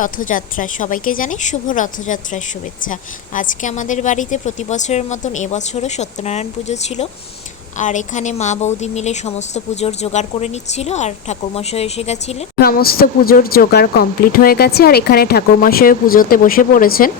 রথযাত্রা সবাইকে জানাই শুভ রথযাত্রার শুভেচ্ছা। আজকে আমাদের বাড়িতে প্রতি বছরের মতন এবছরও সত্যনারায়ণ পুজো ছিল, আর এখানে মা বৌদি মিলে সমস্ত পুজোর জোগাড় করে নিচ্ছিল, আর ঠাকুরমশাই এসে গেছিলেন। সমস্ত পুজোর জোগাড় কমপ্লিট হয়ে গেছে, আর এখানে ঠাকুরমশাই পুজোতে বসে পড়েছেন।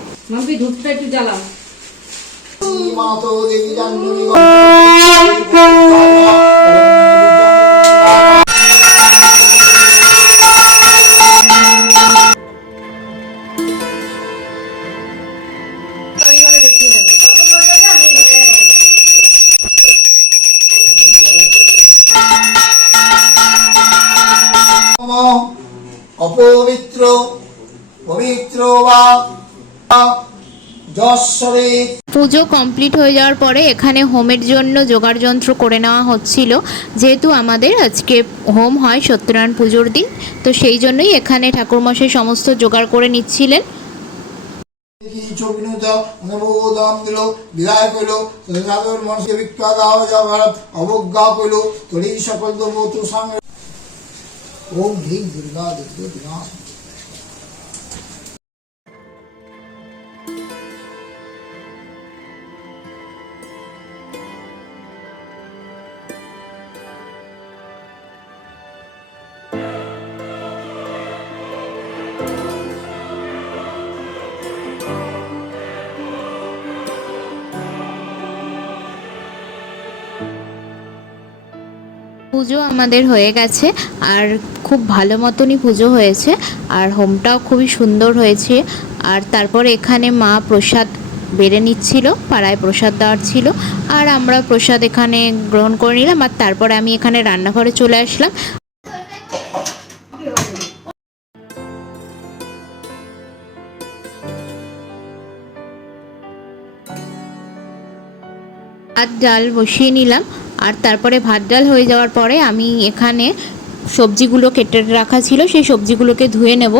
অপবিত্র পবিত্র বা পুজো কমপ্লিট হয়ে যাওয়ার পরে এখানে হোমের জন্য জোগাড় যন্ত্র করে নেওয়া হচ্ছিল, যেহেতু আমাদের আজকে হোম হয় সত্যনারায়ণ পুজোর দিন, তো সেই জন্যই এখানে ঠাকুরমশাই সমস্ত জোগাড় করে নিচ্ছিলেন। ओम ह्रीं दुर्गा दुर्गे विनाश। পুজো আমাদের হয়ে গেছে, আর খুব ভালো মতনই পুজো হয়েছে, আর হোমটাও খুবই সুন্দর হয়েছে। আর তারপর এখানে মা প্রসাদ বেড়ে নিচ্ছিল, পাড়ায় প্রসাদ দেওয়ার ছিল, আর আমরা প্রসাদ এখানে গ্রহণ করে নিলাম। আর তারপরে আমি এখানে রান্নাঘরে চলে আসলাম। ভাত ডাল বসিয়ে নিলাম, আর তারপরে ভাত ডাল হয়ে যাওয়ার পরে আমি এখানে সবজিগুলো কেটে রাখা ছিল, সেই সবজিগুলোকে ধুয়ে নেব।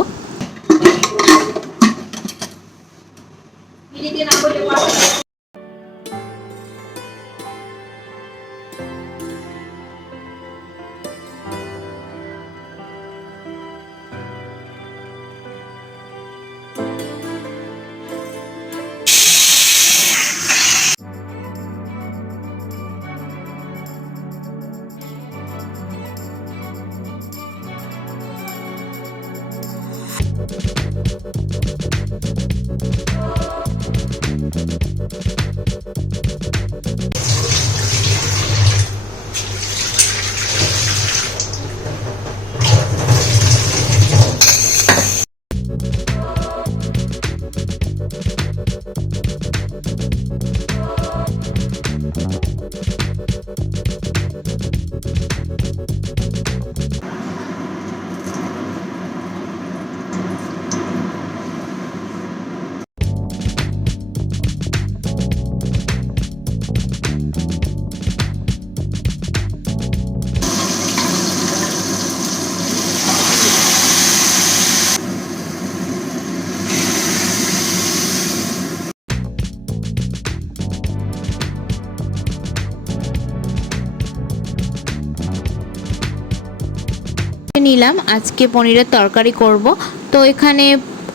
নিলাম আজকে পনিরের তরকারি করব, তো এখানে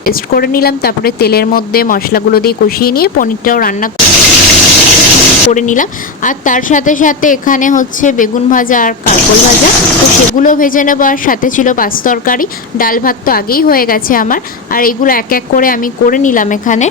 পেস্ট করে নিলাম, তারপরে তেলের মধ্যে মশলাগুলো দিয়ে কষিয়ে নিয়ে পনিরটাও রান্না করে নিলাম। আর তার সাথে সাথে এখানে হচ্ছে বেগুন ভাজা আর কারকল ভাজা, তো সেগুলো ভেজে নেব। আর সাথে ছিল পাঁচ তরকারি, ডাল ভাত তো আগেই হয়ে গেছে আমার, আর এগুলো এক এক করে আমি করে নিলাম এখানে।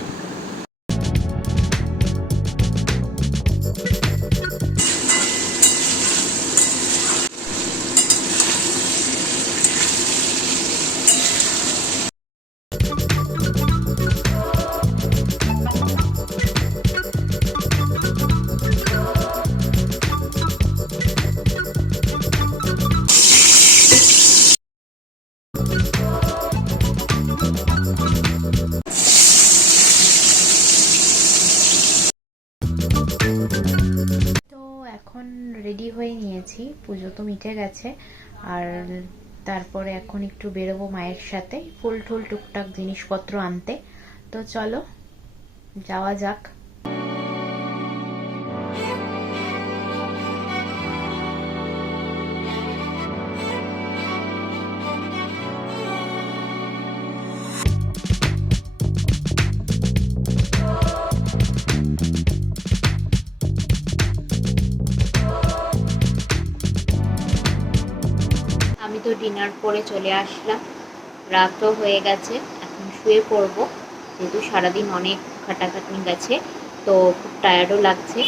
এখন রেডি হয়ে নিয়েছি, পুজো তো মিটে গেছে, আর তারপরে এখন একটু বেরোবো মায়ের সাথে ফুল টুল টুকটাক জিনিসপত্র আনতে। তো চলো। যাওয়া যাক। আমি তো ডিনার করে চলে আসলাম, রাতও হয়ে গেছে, এখন শুয়ে পড়বো। যেহেতু সারাদিন অনেক খাটাখাটনি গেছে, তো খুব টায়ার্ডও লাগছে।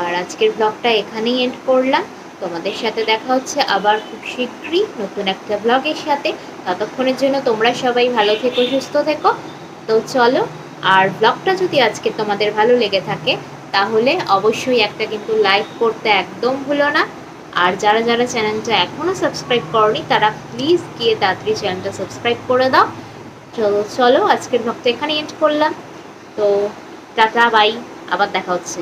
আর আজকের ব্লগটা এখানেই এন্ড করলাম। তোমাদের সাথে দেখা হচ্ছে আবার খুব শীঘ্রই নতুন একটা ব্লগের সাথে। ততক্ষণের জন্য তোমরা সবাই ভালো থেকো, সুস্থ থেকো। তো চলো, আর ব্লগটা যদি আজকে তোমাদের ভালো লেগে থাকে তাহলে অবশ্যই একটা কিন্তু লাইক করতে একদম ভুলো না। আর যারা যারা চ্যানেলটা এখনও সাবস্ক্রাইব করনি তারা প্লিজ গিয়ে তাড়াতাড়ি চ্যানেলটা সাবস্ক্রাইব করে দাও। চলো চলো, আজকের ব্লগটা এখানে এন্ড করলাম। তো টাটা, বাই, আবার দেখা হচ্ছে।